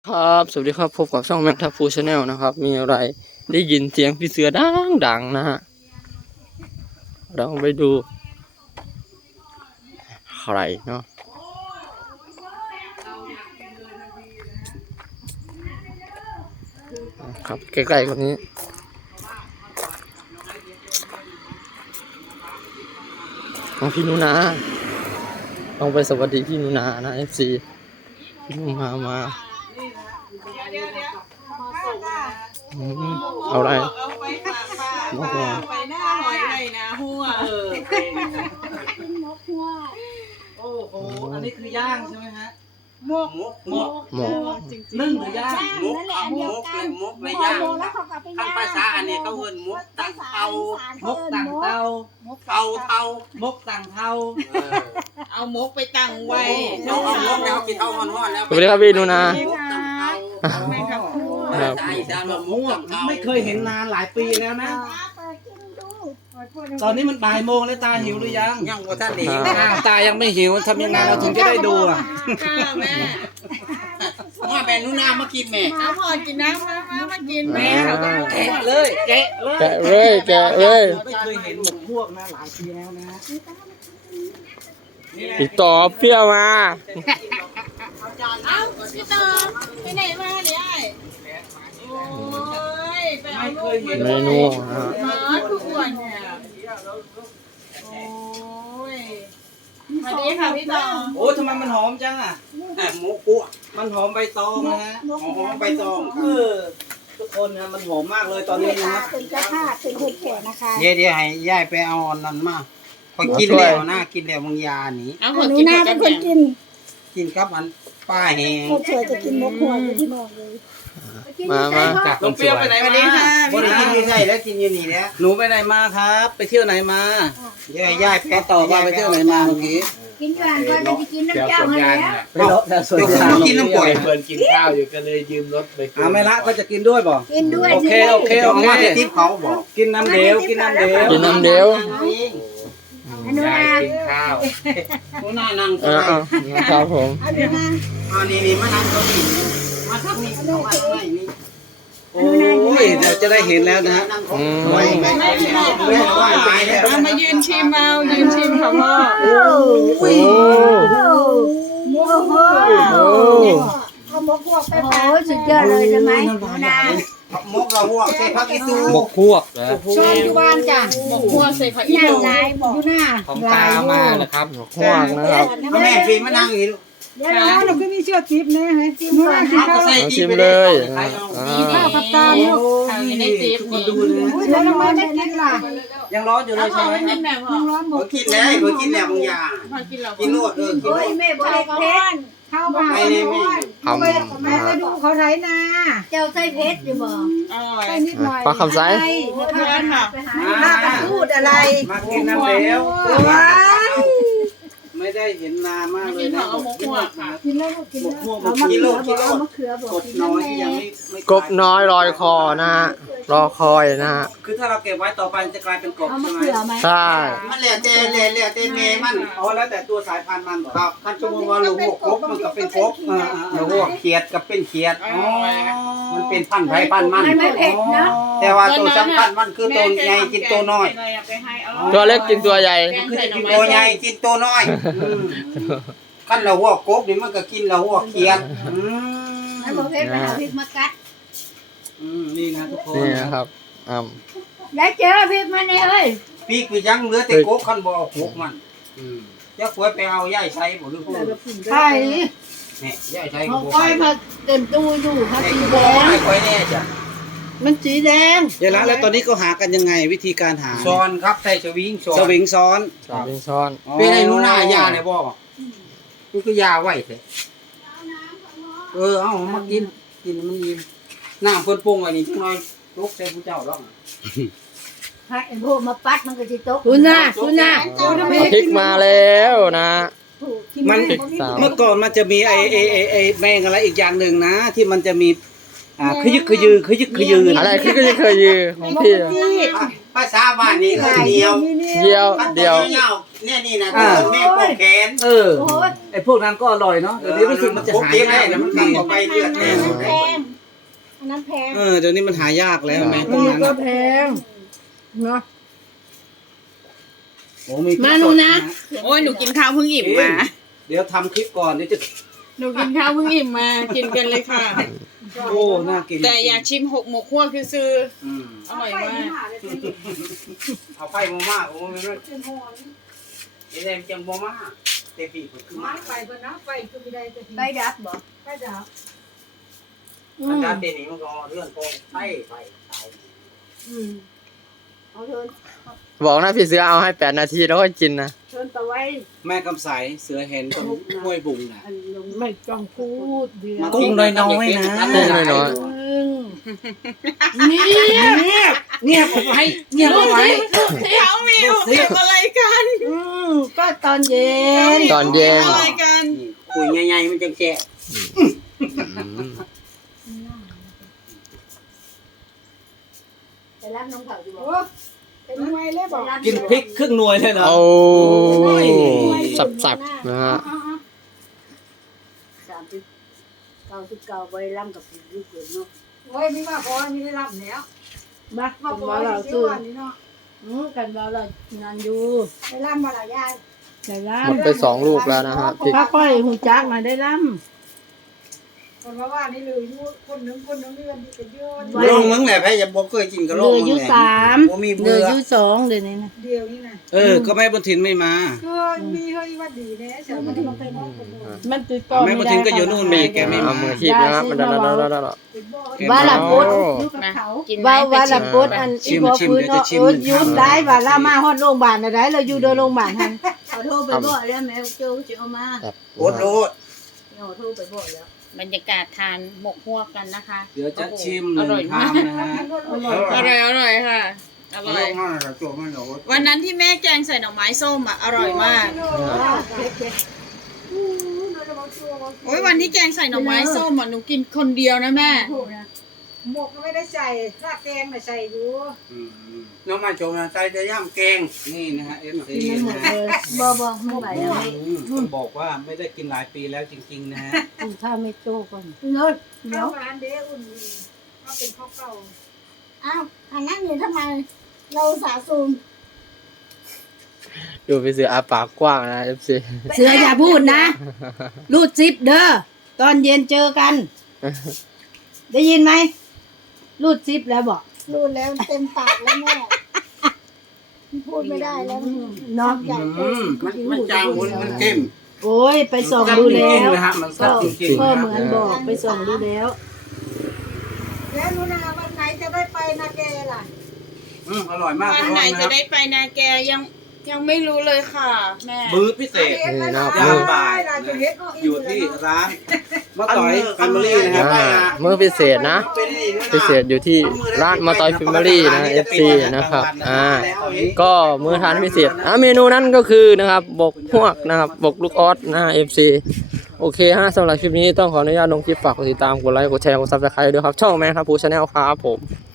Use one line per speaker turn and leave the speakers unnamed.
ครับสวัสดีครับพบกับช่องแม็กทัฟฟูชาแนลนะครับมีอะไรได้ยินเสียงพี่เสือดังนะฮะเราไปดูใครเนาะครับใกล้ๆคนนี้น้องพี่นุนาต้องไปสวัสดีพี่นุนานะFCพี่นุมาเอาอะไร
เอาไปฝากป้าไปหน้าหอยไก่นาหัว
โอ้โห อันนี้คือย่างใช่ไหมฮะ
หมก
หมก
นึ่งหรือย่าง
มุกเอามุกเลยมุกเลยย่างทางภาษาอันนี้เขาเอิ้นมุกตังเตาม
กต่างเตา
เตาเตาม
กต่างเทา
เอาหมกไปตั้งไว้
เอามุกแล้วกินเท่ามันฮ้อนแล้ว
สวัสดีครับพี่นุนา
มุกตังเตา
แม่ครับ
ครับ
ใช่ใช่มุก
ม่ว
ตั
ง
งเตา
ไม่เคยเห็นนานหลายปีแล้วนะ ตอนนี้มันบ่ายโมงแล้วตาหิวหรือยัง
ยังบ่ทันได้
อ้าวตายังไม่หิวทำยังไงเราถึงจะได้ดูอ่ะ
ข้าแม่
มาแม่นุนามากินแม่
เอาพอกินน้ำมากินแม่เขาก็
แกะเลยแกะเลย
แกะเลยแกะเลย
ไม่เคยเห็นหมกพวกนะหลายปีแล้วนะ
ติดต่อเปรี้ยวมา
เอาพี่ต่อไปไหนมาเนี่ยโอ้ยไปเอาลูก
เมนูนะฮะ
มาทุกวันเนี่ยโอ้ยสวัสดีค่ะพี่ต่อ
โอ้ทำไมมันหอมจังอ่ะ
มุกกัว
มันหอมใบตองนะฮะ
หอมใบตอง
ทุกคนนะมันหอมมากเลยตอนนี้นะครับ
เป็นเจ้าภาพเป็นคนแขกนะคะ
เดี๋ยวให้ยายไปเอาอันนั้นมาพอกินแล้วนะกินแล้วมึงยานี่
เอา
ห
หัว
นู
กิน
นา
กั
เป็น นคนกิน
กินกับอันป้าแหง
คนสวยจะกินมกหัวอยู่ที่นอกเลย
มา
น้องเปรี้ยวไปไหน
สวั
มา
สดีค่ะ
บ่ได้กินอยู่ใช่แล้วกินอยู่นี่แล้ว
หนูไปไหนมาครับ ไปเที่ยวไหนมา
เดี๋ยวยายไป
ต่อว่าไปเที่ยวไหนมาเมื่อกี้
กินก่อนก็จะกินน้ำเจ้ามาแล้ว
ไปรถแต่ส่วน
เดี๋ยวคุณกินน้ำป่วย
เพื่อนกินข้าวอยู่ก็เลยยืมรถไป
ไม่ละก็จะกินด้วยบ่
กินด้วย
โอเคโอเค
เดี๋ยวมาที่เขาบอก
กินน้ำเดียวกินน้ำเดียว
กินน้ำเดียว
หนู
ยาย
นา
กินข้าว
ผู้น่านั่ง
เออครับผม
เอาหนูนา
นี่มานั่งเก้าอี้มาทักนี่เข้ามาข้างในนี่
โอ้ยเดี๋ยวจะได้เห็นแล้วนะฮะ
นั่งของไว้แม่แม่ว่าหายแล้ว
เอามายืนชิมเอายืนชิมค่ะพ่อ
โอ้
โอ้โห
โอ้
เอามกพวกไปโอ้สุดยอดเลยใช่ไหมหนูนาม
กเราห่วงใส่ผักอีตู
หมกพวกนะ
ชอบอยู่บ้านจ้ะ
หมกหัวใส่ผักอี
ใหญ่
โต้
หลายบอกอยู่หน้า
ของตามานะครับ
หมกพวกนะครับ
แม่ฟีมานั่งอีก
เดี๋ยวเราก็มีเชือกทิพย์นะให้ทิพย์มา
เอาใส่
เอา
จี
ชิม
ไป
เล
เลย
อ่า
กับตาลูก
ทางนี้ได้ติ๊บ
ทุกค
นี่
นดูเลยนะ
เดี๋ยวเราไม่ได้กินล่ะ
ยังร้อนอยู่เล
เอา
ย
พ่อ
ใช่ไหม
ไม่กินแบบพ่อ
ร้อนหม
เขา
ด
กินแล้วเขากินแล้วมึงยา
พ่อกินแล้ว
กินนวดกิน
โอ้ยแม่บริเพชรเข้ามา
ทำ
แม่ไปดูเขาไถนาเจ้าใส่เพชรอยู่บ่
อร่อย
ใส่นิดหน่อย
ปลาคำไซ
เพื่อนค่ะ
พูดอะไร
มากินน้ำเดียว
ว้า
ไม่ได้เห็นนานมาก
มา
เล
กิ
ย
น
นะ
ผักเอาหมกหัวค่ะ
กินแล้วลูกกิน
หม
แล้ว
กพวก
เอามะเขือบอก
กบน้อยที่ยังไม่
กบน้อยลอยคอนะฮะรอคอยนะฮะ
คือถ้าเราเก็บไว้ต่อไปจะกลายเป็นกบ
เอามะ
ใช่ไหม
เขือไหม
ใช่
มันเหลือแต่เมมัน
อ๋อแล้วแต่ตัวสายพันธุ์มันบอก
ครับขั้นสมมติว่าลูกหัวกบมันก็เป็นกบลูกหัวเขียดก็เป็นเขียด
อ๋อ
มันเป็นพันธุ์ไผ่พันธุ์มัน
ไม่เผ็ดนะ
แต่ว่าตัวสำคัญมันคือตัวใหญ่กินตัวน้อย
ไปให้เอา
ตัวเล็กกินตัวใหญ่
แกงใส่หน่อไม้
ตัวใหญ่กินตัวน้อยขั้นเราหัวกบนี่มันก็กินเราหัวเขียด
แล้วบอกเพชรไปหาพริกมากัด
นี่นะทุกคน
นี่นะครับอ่า
ได้เจอพริกมาเนี่ยเอ้ย
ปีกคือยังเหลือแต่กบขั้นบ่เอากบมันจะควรไปเอาย่ายใช้บ่หรือพูด
ใช่
นี่ย่ายใช้ก็
เขา
บ่
ก้อยมาเต็มตู้อยู่ค่ะ
ไอ้
สี
ก
แด
บ
ง
ไม่ค่อยแน่จ้ะ
มันสีแดง
เดี๋ยวแล้วตอนนี้ก็หากันยังไงวิธีการหา
ซ้อนครับใส่สวิงซ้อน
สวิงซ้อน
สามช้อน
เป็นไอ้รู้หน้ายาเนี่ยบ่มันคือยาไว้เถอะเอามากินมันยินน้ำเพิ่นปรุงไว้นี่จังหน่อยลูกใส่ผู้เจ้าร้อง
ให้ไอ้พวกมาปัดมันก็จะตกคุณน่ะ
พริกมาแล้วนะ
มัน
พริกสาม
เมื่อก่อนมันจะมีไอ้แมงอะไรอีกอย่างหนึ่งนะ ที่มันจะมีขยึกขยือ
อะไรที่ก็จะเคยยือของพี่อะ
ภาษาบ้านนี่คือเดียว
เดียว
ขั้น
เดียว
เดียวเนี่ยนี่นะ
อ่า
แม่ปอกแขน
เออไอพวกนั้นก็อร่อยเนาะเดี๋ยวนี้รู้สึกมันจะหายาก
แล้วมันทำออกไปเลือดแน่
อันนั้นแพง
เดี๋ยวนี้มันหายากแล้วแม่พวกนั้น
ก็
อะ
แพงเนาะ
โอ้มี
มาหนูนะ
โอ้ยหนูกินข้าวเพิ่งอิ่มมา
เดี๋ยวทำคลิปก่อนเดี๋ยวจะ
หนูกินข้าวเพิ่งอิ่มมา กินกันเลยค่ะ
โอ้น่ากิน
แต่อยากชิมหมกคั่วคือซื้อ
อืม
อร่อยมาก
เอาไฟมามากโอ้ไม่รู้นี่แหละจังบ่มาเตปีก็คือมา
ไปบนน้ำไฟคือไม่ได้จะ
ใบดับบ่
ไปดับ
อาจารย์เตนี่มันก็เรื่องโกงไฟตาย
เอาเถิน
บอกนะพี่เสือเอาให้8 นาทีแล้วก็กินนะ
เชิญตะไว้
แม่กำใสเสือเห็นตรงห้วยบุงน่ะ
อันลง
ไม่ต้องพูดเดี๋ยว
กุ้งน้อยๆนะ
กุ้งน้อย
นี่
เงียบเอาไว้เงียบเอาไว้
เขามิวเก็บอะไรกัน
ก็ตอนเย็น
ตอนเย็น
อะไรกัน
คุยใหญ่ๆมันจังแก่
ไปรับน้องเขาอยู่บ่
โอ้เป็นไงเลยบอก
กินพริกครึ่งหน่วยเลยเนาะ
โอ้สับๆนะฮะ
39ใบลำกับลูกเกินเนาะ
โอ้ยไม่ว่าพอไม่ได้รับแล้ว
มา
มา
กัน
พอ
ว่าเรา
ที่
ซื้อ
วันนี้เนาะ
กันว่าเรางานอยู่
ได้รับมาหลายยาย
แต่ละ
หมดไป2 ลูกแล้วนะฮะพริก
ถ้าค่อยหูจักมาได้ล่
คนมาว่านี่เลยยูคนหนึ่งเดือนที่เป็นยอด
โรงมึงแหละไผจะบ่เคยกิน
ำ
ก็
เห
โร
ลื
ง
อ
มึง
อยู่
แหละ
3
บ่มี
เหลื
เบื่
อ
อ
อยู่2เดี๋ยวนี้นะ
เดียวนี่นะ
ก็แม่บุญถินไม่มา
ก็มีเฮ้ยว่าดีแน่เสียมันมาไปมองคนดู
มันติดต่อ
แม่
ไม่
บุญ
ได้
ถินก็อยู่นู่นแม่แกไม่
เอา
มา
มือทีบนะครับมันดัน
เป็นบ่อ
ว่าละปุด
อยู่กับเขา
กินไหม
ว่าละปุดอัน
ชิ
อี
ม
บ่
ชิม
ฟื้น
เดี๋ยวจะ
เนาะ
ชิม
อยู่ได้ว่าละมาฮอดโรงพยาบาลน่ะได้เราอยู่เดินโรงพยาบาลหั่น
เขาโทรไปบ่แล้วแม่เจ้าสิเอามา
โอดโลด
เขาโทรไปบ่แล้ว
บรรยากาศทานหมกคั่วกันนะคะ
เดี๋ยวจะชิมห
อ
นึ่ง
ร่อยมาก
คำนะฮะ
อร่อยค่ะ อร่อย
โรงงานเราตัวมันโอด
วันนั้นที่แม่แกงใส่หน่อไม้ส้มอ่ะอร่อยมาก โอ้ยวันที่แกงใส่หน่อไม้ส้มอ่ะหนูกินคนเดียวนะแม่
หมวกก็ไม่ได้ใส่ลาดแกงน่ะใส่อยู่
น้องมาชมนะใจจะย่ำแกง
นี่นะฮะ FC
กินหมดเลย
บ่ไม่ไหวแล้ว
ต้องบอกว่าไม่ได้กินหลายปีแล้วจริงๆนะฮะ
กินข้าวไม่โจ้ก่อน
โน้ต
เดี๋ยวร้านเด้อุ่นก็เป็นข้าวเก่า
อ้าวอันนั้นนี่ทำไมเราสาสูม
ดูพี่เสืออาปากกว้างนะ FC
เสืออย่าพูดนะรูดซิปเด้อตอนเย็นเจอกัน ได้ยินไหมรูดซิปแล้วบอก
รู้แล้วเต็มปากแล้วแม่พูดไม่ได้แล้ว
เนาะ
มันจางมันเข้ม
โอ้ยไปส่องดูแล้ว
นะฮะมัน
ก็
จริง
ก็เหมือนบอกไปส่องดูแล้ว
แล้วนูนาวันไหนจะได้ไปนาแกล่ะ
อร่อยมาก
วันไหนจะได้ไปนาแกยังไม่รู้เลยค่ะแม่
มื้อพิเศษ
นี่นะครับ
ยามบ่าย
เราจะเฮ็ด
อยู่ที่ร้านมะต่อยแฟมิลี่นะครับ
มื้อพิเศษนะ พิเศษอยู่ที่ร้านมาตอยฟิมลี่นะ FC นะครับก็มื้อทานพิเศษเมนูนั้นก็คือนะครับบกฮวกนะครับบกลูกออสนะ FC โอเคฮะสำหรับคลิปนี้ต้องขออนุญาตลงคลิปฝากกดติดตามกดไลค์กดแชร์กด Subscribe ด้วยครับช่องแมนครับผู้ชาแนลครับผม